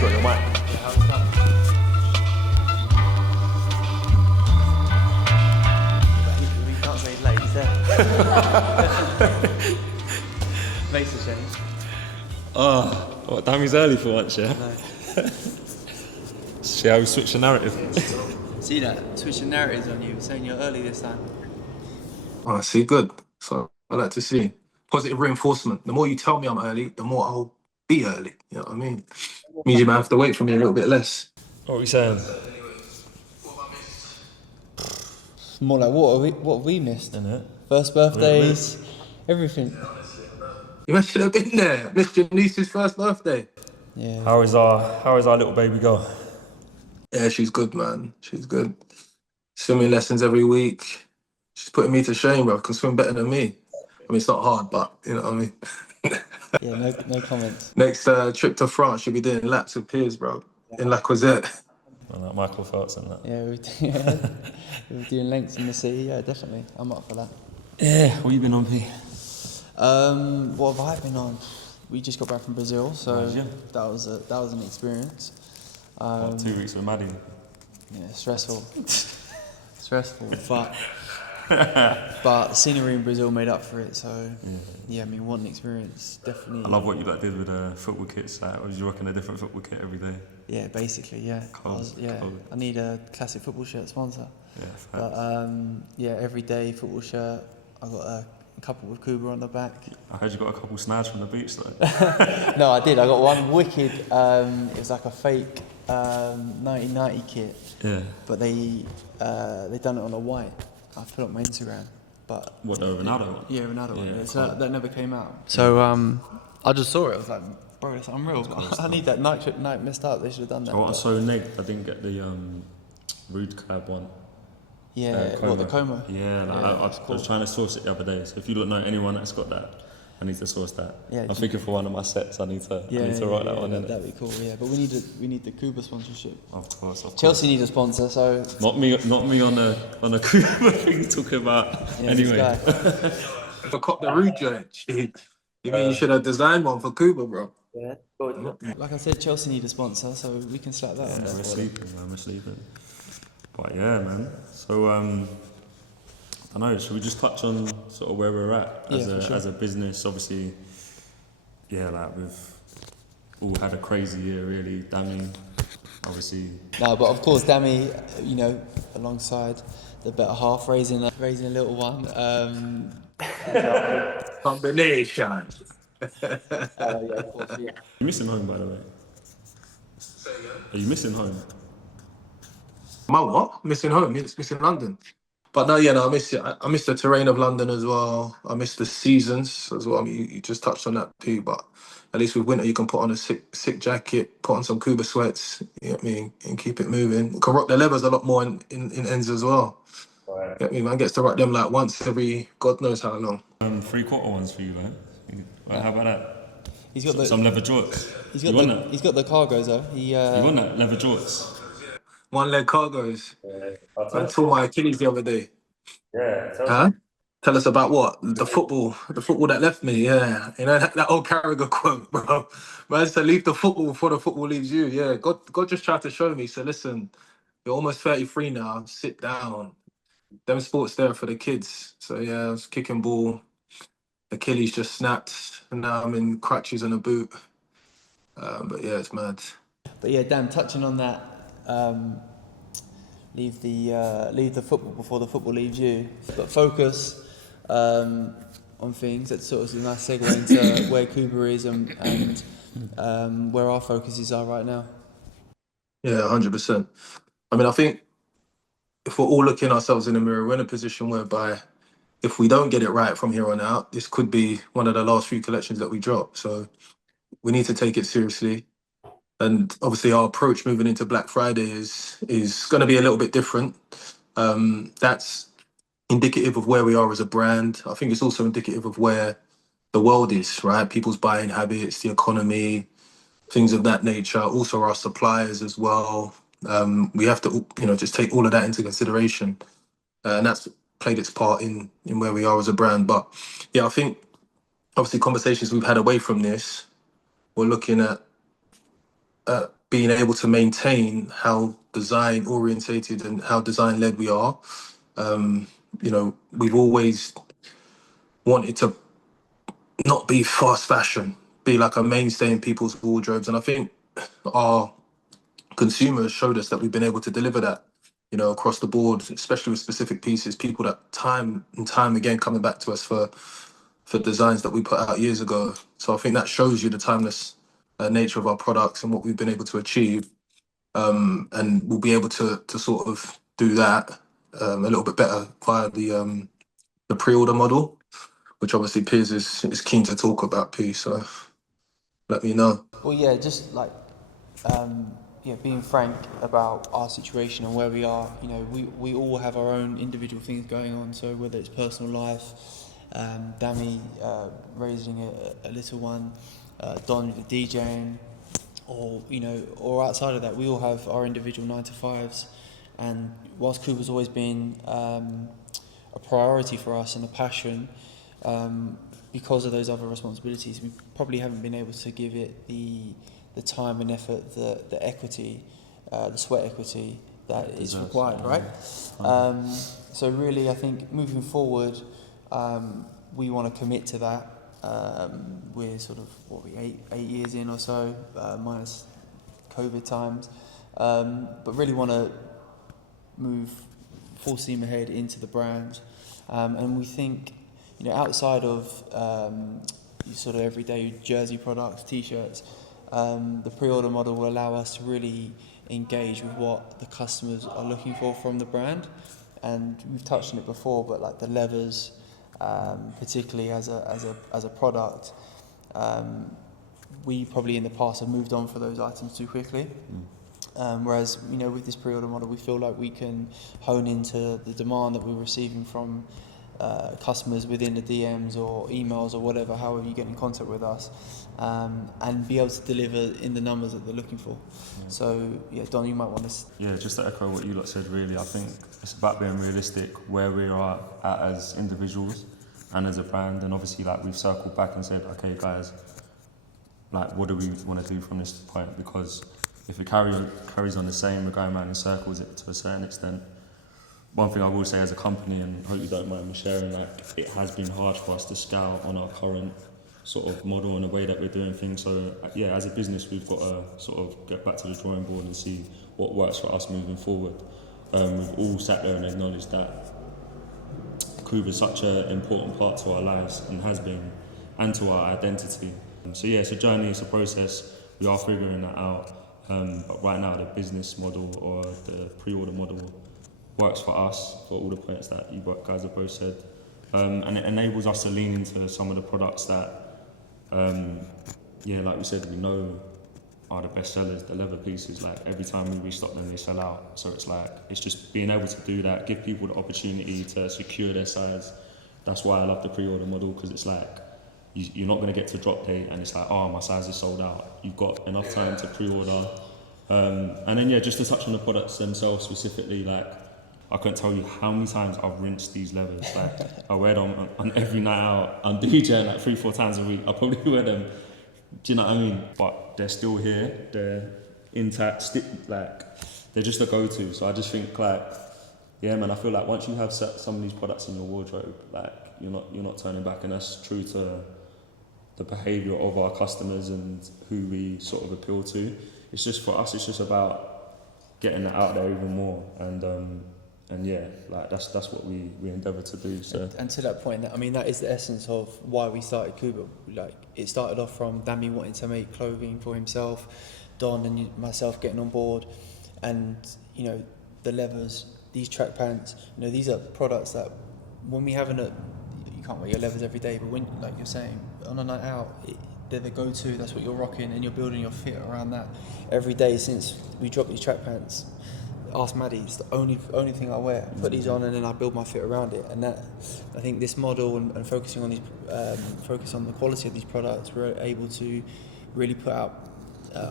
Got your mic. We can't say late, is there? Makes a change. What, Dammy's early for once, yeah? No. See how we switch the narrative. See that? Switching narratives on you, saying you're early this time. Oh, see, good. So I like to see positive reinforcement. The more you tell me I'm early, the more I'll be early. You know what I mean? Means you might have to wait for me a little bit less. What are we saying? More like what have we missed? Innit? First birthdays, everything. You must should have been there. Missed your niece's first birthday. Yeah. How is our little baby girl? Yeah, she's good, man. She's good. Swimming lessons every week. She's putting me to shame, bro. Can swim better than me. I mean, it's not hard, but you know what I mean. Yeah, no comments. Next trip to France, she'll be doing laps with Piers, bro, in La Croisette. I like Michael Phelps and that. Yeah, we're doing lengths in the city. Yeah, definitely. I'm up for that. Yeah, what you been on, P? What have I been on? We just got back from Brazil, so Nice, yeah. that was an experience. What, 2 weeks with Maddie? Yeah, stressful, but scenery in Brazil made up for it. So yeah, I mean, what an experience, definitely. I love what you like did with the football kits. Like, was you rocking a different football kit every day? Yeah, basically, yeah. Cold. I need a classic football shirt sponsor. Yeah, But facts. yeah, everyday football shirt. I got a couple with COOBA on the back. I heard you got a couple snags from the beach though. No, I did. I got one wicked. It was like a fake 1990 kit, Yeah. but they done it on a white. I put it on my Instagram, but What, the Ronaldo one? yeah, another one. Yeah, Yeah, so that never came out. So I just saw it. I was like, bro, that's unreal. I need that night messed up. They should have done that. I was but- so negged I didn't get the Rude Cab one. Yeah, what, the coma? Yeah, like, Yeah, I it's cool. was trying to source it the other day. So if you don't know anyone that's got that, I need to source that. Yeah, I'm thinking for one of my sets, I need to write that one in. That'd be cool. Yeah, but we need the COOBA sponsorship. Of course. Chelsea need a sponsor, so Not me on a COOBA thing talking about. yeah, Anyway, this guy. I caught the rude joint. You mean you should have designed one for COOBA, bro? Yeah. Like I said, Chelsea need a sponsor, so we can slap that on there. we're sleeping, man. We're sleeping. But yeah, man. So I don't know. Should we just touch on sort of where we're at as a business? Obviously, yeah, like we've all had a crazy year, really. Damning, obviously. No, but of course, Dammy, you know, alongside the better half, raising a little one. Combination. Yeah, of course, yeah. You missing home, by the way? Are you missing home? My what? Missing home. It's missing London. But no, yeah, no, I miss it. I miss the terrain of London as well. I miss the seasons as well. I mean, you just touched on that too, but at least with winter, you can put on a sick jacket, put on some COOBA sweats, you know what I mean, and keep it moving. You can rock the levers a lot more in ends as well. Right. You know what I mean, man gets to rock them like once every God knows how long. 3/4 ones for you, man. Like, how about that? He's got Some leather jorts. he's You got want the that? he's got the cargos though. You want that leather jorts? One leg cargos. I tore my Achilles the other day. Yeah. Huh? Tell us about what? The football that left me, yeah. You know, that old Carragher quote, bro. Man, to leave the football before the football leaves you. Yeah, God just tried to show me. So listen, you're almost 33 now. Sit down. Them sports there for the kids. So yeah, I was kicking ball. Achilles just snapped. And now I'm in crutches and a boot. But yeah, it's mad. But yeah, Dan, touching on that, leave the football before the football leaves you. But focus on things. That's sort of a nice segue into where COOBA is and where our focuses are right now. Yeah, 100%. I mean, I think if we're all looking ourselves in the mirror, we're in a position whereby if we don't get it right from here on out, this could be one of the last few collections that we drop. So we need to take it seriously. And obviously our approach moving into Black Friday is going to be a little bit different. That's indicative of where we are as a brand. I think it's also indicative of where the world is, right? People's buying habits, the economy, things of that nature. Also our suppliers as well. We have to, just take all of that into consideration. And that's played its part in where we are as a brand. But yeah, I think obviously conversations we've had away from this, we're looking at being able to maintain how design orientated and how design led we are. We've always wanted to not be fast fashion, be like a mainstay in people's wardrobes. And I think our consumers showed us that we've been able to deliver that, across the board, especially with specific pieces, people that time and time again coming back to us for designs that we put out years ago. So I think that shows you the timeless nature of our products and what we've been able to achieve. And we'll be able to sort of do that a little bit better via the pre-order model, which obviously Piers is keen to talk about. P, so let me know. Well, yeah, just like being frank about our situation and where we are. We all have our own individual things going on. So whether it's personal life, Dammy raising a little one, Don DJing, or outside of that, we all have our individual 9 to 5s. And whilst COOBA's always been a priority for us and a passion, because of those other responsibilities, we probably haven't been able to give it the time and effort, the equity, the sweat equity that is required, right? So really, I think moving forward, we want to commit to that. We're sort of 8 years in or so, minus COVID times, but really want to move full steam ahead into the brand, and we think, outside of sort of everyday jersey products, t-shirts, the pre-order model will allow us to really engage with what the customers are looking for from the brand. And we've touched on it before, but like the leathers, particularly as a product, we probably in the past have moved on for those items too quickly. Whereas, with this pre-order model, we feel like we can hone into the demand that we're receiving from customers within the DMs or emails or whatever, however you get in contact with us, and be able to deliver in the numbers that they're looking for. So, Don, you might want to... Yeah, just to echo what you lot said, really, I think it's about being realistic where we are at as individuals and as a brand. And obviously, like, we've circled back and said, okay, guys, like, what do we want to do from this point? Because if it carries on the same, we're going around in circles to a certain extent. One thing I will say as a company, and I hope you don't mind me sharing, like, it has been hard for us to scale on our current sort of model and the way that we're doing things. So yeah, as a business, we've got to sort of get back to the drawing board and see what works for us moving forward. We've all sat there and acknowledged that COOBA is such an important part to our lives and has been, and to our identity. So yeah, it's a journey, it's a process. We are figuring that out. But right now, the business model or the pre-order model works for us for all the points that you guys have both said. And it enables us to lean into some of the products that, like we said, we know are the best sellers, the leather pieces. Like, every time we restock them, they sell out. So it's just being able to do that, give people the opportunity to secure their size. That's why I love the pre-order model, because it's like, you're not going to get to drop date and it's like, oh, my size is sold out. You've got enough time to pre-order. And then, just to touch on the products themselves specifically, like, I couldn't tell you how many times I've rinsed these leathers. Like, I wear them on every night out. I'm DJing like 3-4 times a week. I probably wear them. Do you know what I mean? But they're still here. They're intact. They're just a go-to. So I just think, like, yeah, man, I feel like once you have some of these products in your wardrobe, like, you're not turning back, and that's true to the behaviour of our customers and who we sort of appeal to. It's just, for us, it's just about getting that out there even more, and yeah, like, that's what we endeavour to do. So, and to that point, I mean, that is the essence of why we started COOBA. Like, it started off from Dammy wanting to make clothing for himself, Don and myself getting on board, and the leathers, these track pants, these are products that when we have you can't wear your leathers every day, but when, like you're saying, on a night out, they're the go-to. That's what you're rocking, and you're building your fit around that every day since we dropped these track pants. Ask Maddie, it's the only thing I wear. I put these on and then I build my fit around it. And that, I think this model and focusing on these, focus on the quality of these products, we're able to really put out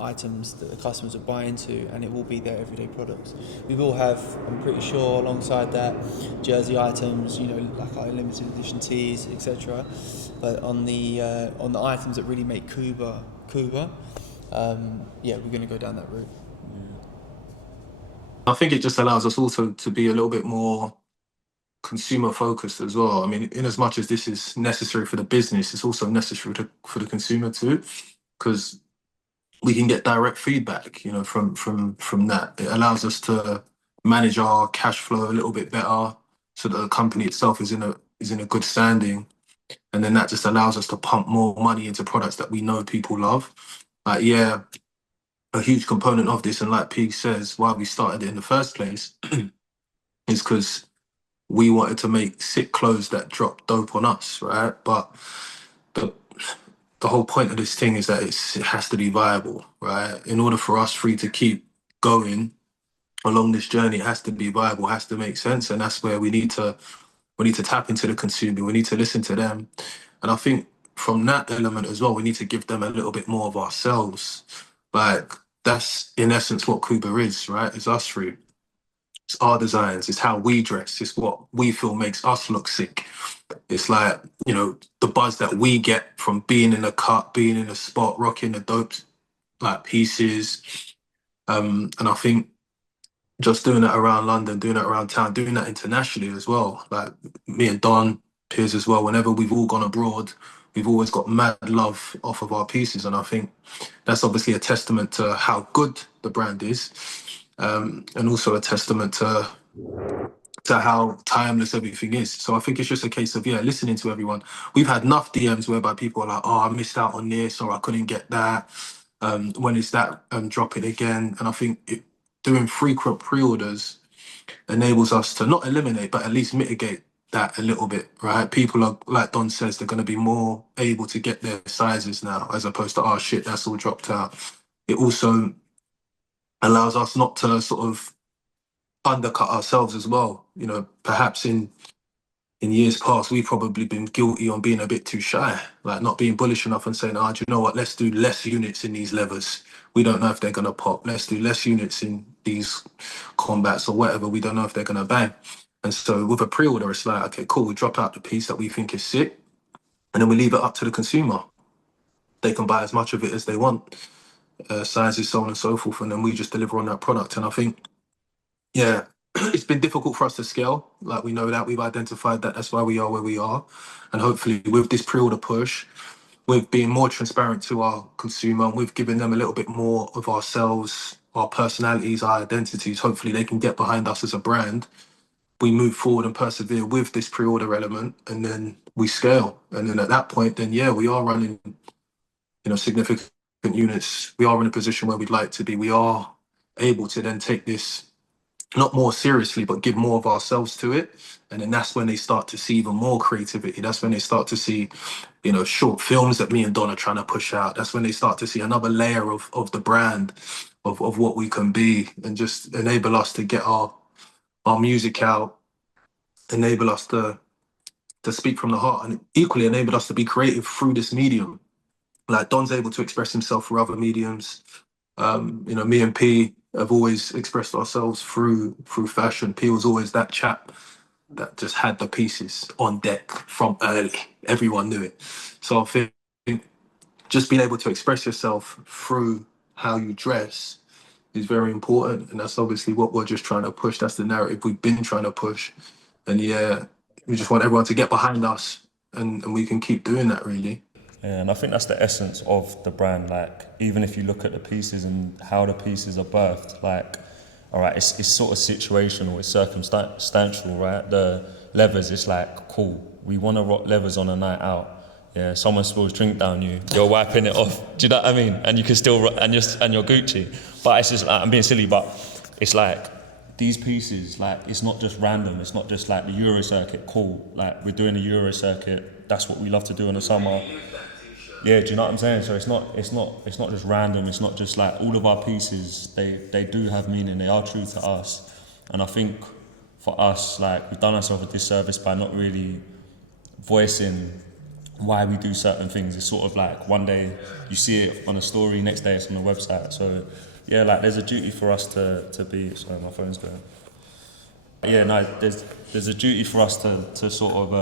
items that the customers will buy into, and it will be their everyday products. We will have, I'm pretty sure, alongside that, jersey items, like our limited edition tees, etc. But on the items that really make COOBA, we're going to go down that route. I think it just allows us also to be a little bit more consumer focused as well. I mean, in as much as this is necessary for the business, it's also necessary for the consumer too, because we can get direct feedback, you know, from that. It allows us to manage our cash flow a little bit better, so that the company itself is in a good standing, and then that just allows us to pump more money into products that we know people love. Like, yeah, a huge component of this, and like P says, why we started it in the first place, is because we wanted to make sick clothes that drop dope on us, right? But the the whole point of this thing is that it has to be viable, right? In order for us three to keep going along this journey, it has to be viable, has to make sense, and that's where we need to tap into the consumer. We need to listen to them, and I think from that element as well, we need to give them a little bit more of ourselves. Like, that's in essence what COOBA is, right? It's us three. It's our designs. It's how we dress. It's what we feel makes us look sick. It's like, you know, the buzz that we get from being in a cut, being in a spot, rocking the dope like pieces. And I think just doing that around London, doing that around town, doing that internationally as well. Like me and Don Piers as well. Whenever we've all gone abroad, we've always got mad love off of our pieces, and I think that's obviously a testament to how good the brand is, and also a testament to how timeless everything is. So I think it's just a case of, yeah, listening to everyone. We've had enough DMs whereby people are like, oh, I missed out on this, or I couldn't get that. When is that dropping again? And I think doing frequent pre-orders enables us to not eliminate, but at least mitigate that a little bit, right? People are, like Don says, they're going to be more able to get their sizes now, as opposed to, oh shit, that's all dropped out. It also allows us not to sort of undercut ourselves as well. You know, perhaps in years past, we've probably been guilty on being a bit too shy, like not being bullish enough and saying, do you know what, let's do less units in these levers. We don't know if they're going to pop. Let's do less units in these combats or whatever. We don't know if they're going to bang. And so with a pre-order, it's like, okay, cool, we drop out the piece that we think is sick, and then we leave it up to the consumer. They can buy as much of it as they want, sizes, so on and so forth, and then we just deliver on that product. And I think, yeah, it's been difficult for us to scale. Like, we know that, we've identified that, that's why we are where we are. And hopefully with this pre-order push, with being more transparent to our consumer, and we've given them a little bit more of ourselves, our personalities, our identities, hopefully they can get behind us as a brand. We move forward and persevere with this pre-order element, and then we scale. And then at that point, then yeah, we are running, significant units. We are in a position where we'd like to be. We are able to then take this not more seriously, but give more of ourselves to it. And then that's when they start to see even more creativity. That's when they start to see, short films that me and Don are trying to push out. That's when they start to see another layer of the brand, of what we can be, and just enable us to get our music out, enable us to speak from the heart, and equally enable us to be creative through this medium. Like, Don's able to express himself through other mediums. Me and P have always expressed ourselves through fashion. P was always that chap that just had the pieces on deck from early. Everyone knew it. So I think just being able to express yourself through how you dress is very important, and that's obviously what we're just trying to push. That's the narrative we've been trying to push, and yeah, we just want everyone to get behind us, and we can keep doing that, really. Yeah, and I think that's the essence of the brand. Like, even if you look at the pieces and how the pieces are birthed, like, all right, it's sort of situational, it's circumstantial, right? The levers, it's like, cool, we want to rock levers on a night out. Yeah, someone spills drink down you, you're wiping it off. Do you know what I mean? And you can still, and you're Gucci. But it's just, like, I'm being silly, but it's like, these pieces, like, it's not just random. It's not just like the Euro circuit, cool. Like, we're doing the Euro circuit. That's what we love to do in the summer. Yeah, do you know what I'm saying? So it's not just random. It's not just like, all of our pieces, they do have meaning. They are true to us. And I think for us, like, we've done ourselves a disservice by not really voicing why we do certain things. It's sort of like, one day you see it on a story, next day it's on the website. So yeah, like, there's a duty for us to be. Sorry, my phone's going. Yeah, no, there's a duty for us to sort of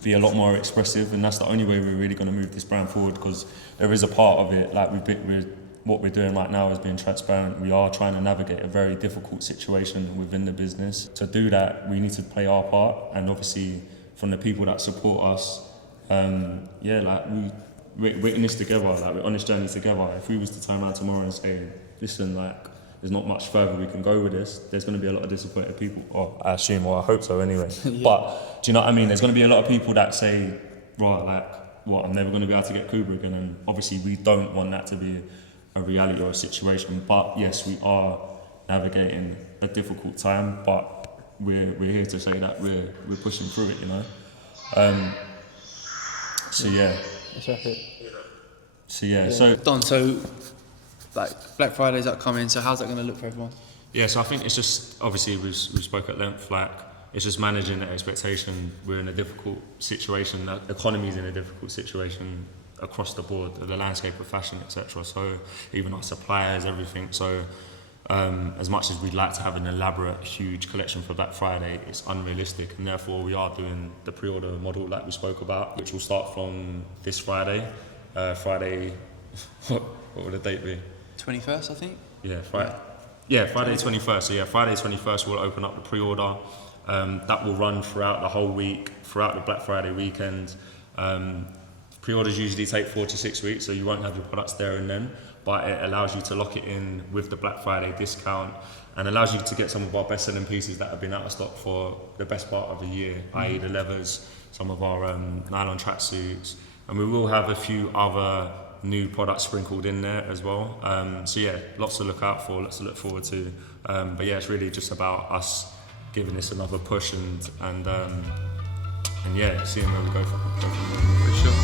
be a lot more expressive, and that's the only way we're really going to move this brand forward, because there is a part of it, like what we're doing right now is being transparent. We are trying to navigate a very difficult situation within the business. To do that, we need to play our part, and obviously from the people that support us, we're in this together, like we're on this journey together. If we was to turn around tomorrow and say, listen, like there's not much further we can go with this, there's going to be a lot of disappointed people, or I assume, or I hope so anyway. Yeah. But do you know what I mean? There's going to be a lot of people that say, right, like, what, I'm never going to be able to get COOBA again, and obviously we don't want that to be a reality or a situation. But yes, we are navigating a difficult time, but we're here to say that we're pushing through it, you know. So yeah. So Don, so like Black Friday's upcoming, so how's that going to look for everyone? Yeah, so I think it's just, obviously we spoke at length, like it's just managing the expectation. We're in a difficult situation, the economy's in a difficult situation across the board, the landscape of fashion, etc. So even our suppliers, everything. So as much as we'd like to have an elaborate, huge collection for Black Friday, it's unrealistic, and therefore we are doing the pre-order model like we spoke about, which will start from this Friday. Friday, what would the date be? 21st, I think. Yeah, Friday. Yeah, Friday 21st. So yeah, Friday 21st we'll open up the pre-order. That will run throughout the whole week, throughout the Black Friday weekend. Pre-orders usually take 4 to 6 weeks, so you won't have your products there and then, but it allows you to lock it in with the Black Friday discount, and allows you to get some of our best-selling pieces that have been out of stock for the best part of the year, i.e. the leathers, some of our nylon tracksuits, and we will have a few other new products sprinkled in there as well. So yeah, lots to look out for, lots to look forward to. But yeah, it's really just about us giving this another push and yeah, seeing where we go from there. For sure.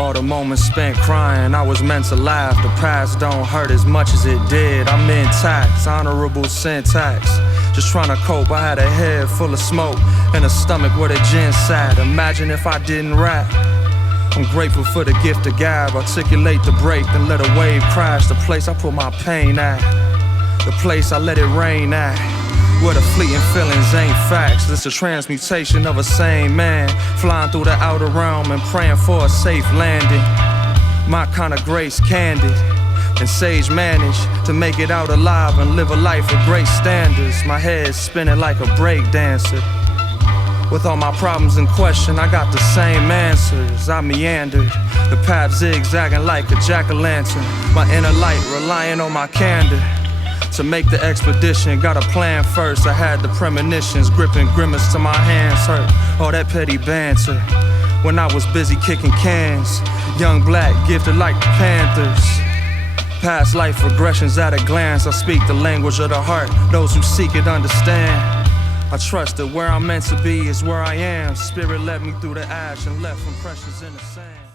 All the moments spent crying, I was meant to laugh. The past don't hurt as much as it did. I'm intact, honorable syntax. Just trying to cope, I had a head full of smoke and a stomach where the gin sat. Imagine if I didn't rap. I'm grateful for the gift of gab. Articulate the break, then let a wave crash. The place I put my pain at, the place I let it rain at, where the fleeting feelings ain't facts. It's a transmutation of a sane man, flying through the outer realm and praying for a safe landing. My kind of grace candid and sage managed to make it out alive and live a life of great standards. My head's spinning like a break dancer. With all my problems in question, I got the same answers. I meandered, the path zigzagging like a jack-o'-lantern. My inner light relying on my candor to make the expedition. Got a plan first, I had the premonitions, gripping grimace till my hands hurt. All that petty banter when I was busy kicking cans. Young black, gifted like the Panthers. Past life regressions at a glance. I speak the language of the heart, those who seek it understand. I trust that where I'm meant to be is where I am. Spirit led me through the ash and left impressions in the sand.